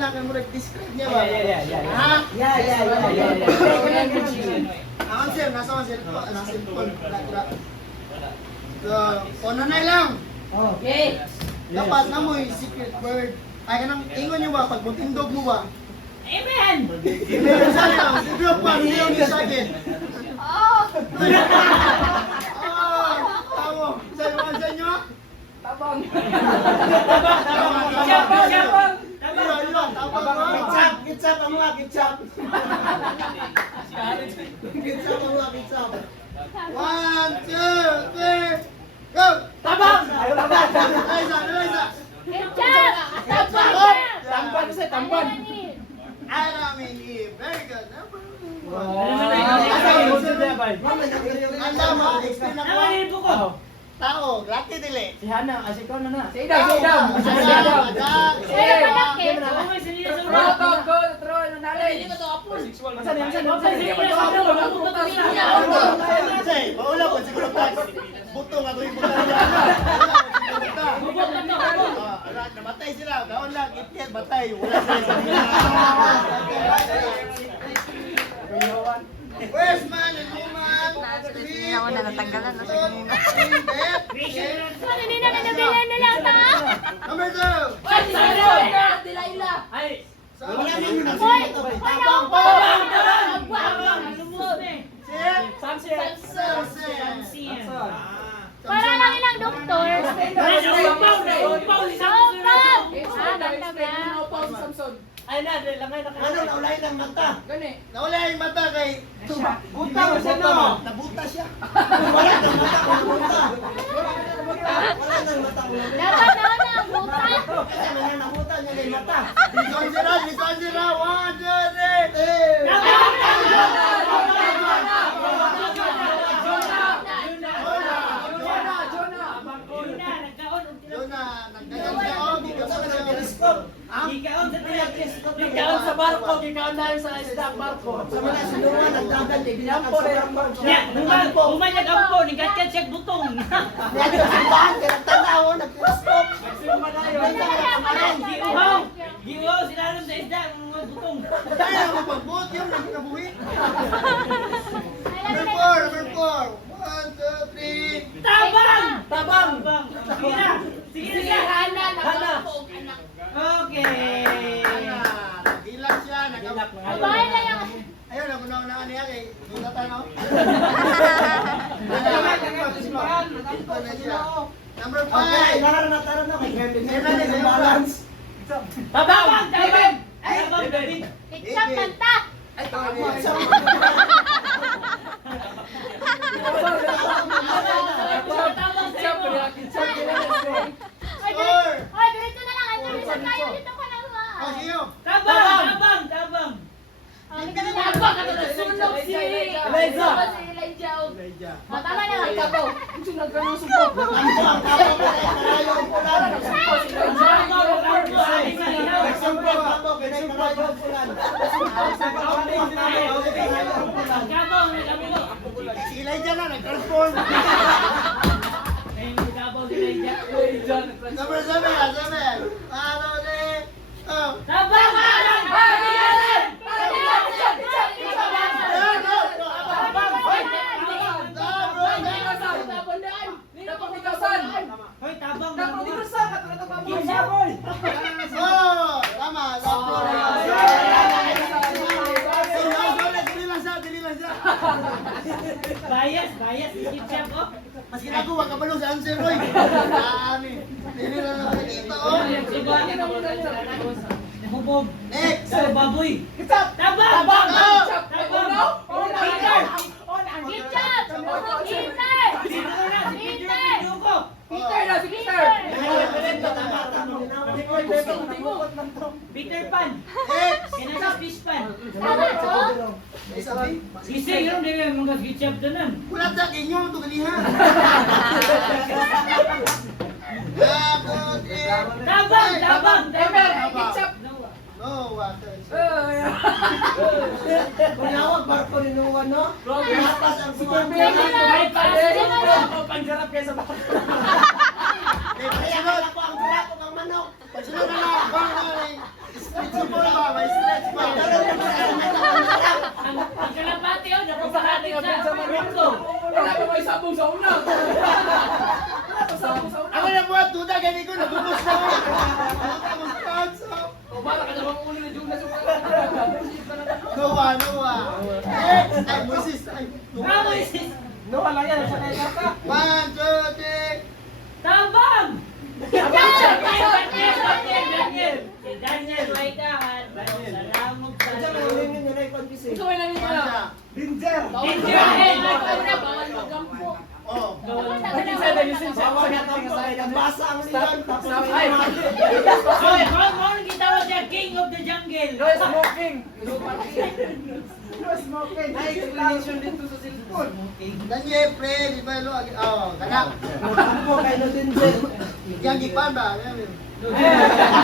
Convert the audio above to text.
na kan mo describe niya ba? Ha? Answer nasa answer ko, nasa phone. So, ono na lang. Okay. Dapat na mo yung secret word. Ay kanang ingon niyo ba pag butindog mo ba? Amen! Meron sa lang, si Group 1, hindi yung isakin. Oh! Tamo. Sa'yo mga sa inyo? Tabang! Tabang! Gitsap ang mga gitsap. Gitsap ang mga gitsap. 1, 2, 3, go! Tabang! Isa. Ketchup! Tabang! Tampan siya, tampan! Alamin very good. Alam ha, explain ako. Tao, laki dili. Si Hana, si Ikaw na. Si Idam, si Idam! Maula po siguro tayo. Butong ako yung butong niya. Namatay sila. Gaon lang, ityat, batay. Wala sila. Where's man and woman? Hindi ako na natanggalan. Kanina na nabilan na lang ta! Number 2. Delilah! Ay! Wala nyo na Hoy! Tabang! Para lang ilang doktor. Ay na, langay na Ano, naulay ng mata. Gani. Naulay ang mata kay... Buta mo siya no. Nabuta siya. Wala ng mata ko nabuta. Wala ng mata ko nabuta. Dapat na ang buta. Kasi mga nabuta niya kay mata. Dito sila. 1, 2, 3. Gikaon sa barko, gikaon na sa isda barko. Sa mga sinuwan, nagdagan, Ampo rin ang barko. Umanyag ampo, nigatkat siya butong. Medyo simbahan, kinagtanaw, nag-telescope. Giuhaw, sinalong sa isda ang mga butong. Kaya ako pagbuot yung nagkabuhi. Number 4. 1, 2, 3. Tabang! Tabang! Sige na! Sige na! Hana! Okay! Nagilak siya, Babae na yung... Ayun, nagunaw niya kay Tanaw. Number 5. Okay, tara na kay Kevin. Kevin, balance. Tabang! David! Tabang, David! Ketchup kanta! Ay, tama. Hoy, diretso na lang. Ay, diretso tayo. Dito ka na ba? Tabang! Tabang! Tabang! Dito na lang. Sunog si Elijah. Matama na lang. Ikaw. Tabang! Si Elijah na, nag-transform. Number 7. Ano ulit? Oh. Tabang! Hoy, tabang! Oh, tama. Dili lang siya. Bias! Skip siya po! Mas ginagawa ka pa sa answer, Roy. Dami. Dili lang nakikita, oh. Nahubog! Next. Sa baboy! Ketchup! Tabang! Tabang! Tabang! Peter! Ketchup! Peter! Peter! Peter na, si Peter! Peter Pan! Next. Kaya sa fish pan! Tama to? May sabi? Gising yun, di ba mga ketchup doon? Wala sa kinyo, ito kalihan. Tabang! Tabang! Ever! Ketchup! No, water. Kung nawag barko ni Nuwan, no? Lapas ang Super suwan. Ay, pala! Pansarap kayo sa barko. Pagsunod ako ang manok. Pagsunod na lang. Stretch mo ba? May stretch ba? Ang kalapati oh, napapakati sa Marco. Wala pa may sabong sa una. Ako na buhat, duda, ganun ko, nagubos na ako. O bala ka namang uli na Jonas yung Noah. Ay, Moises. Ay, Bravo, Isis! Noah lang yan, sa kaya ka. 1, 2, 3. Tabang! Daniel! Si Daniel, may dahan. Salamat sa Ito may nangin na. Danger. Bawal magampo. Oh. Basa ang liyan. Stop. Hoy, how kita mo siya King of the Jungle? No smoking. No smoking. Ay, explanation dito sa cellphone. Danye, pre, di ba lo? Oh, kanak. Mo kay no Danger. Yang gipan ba?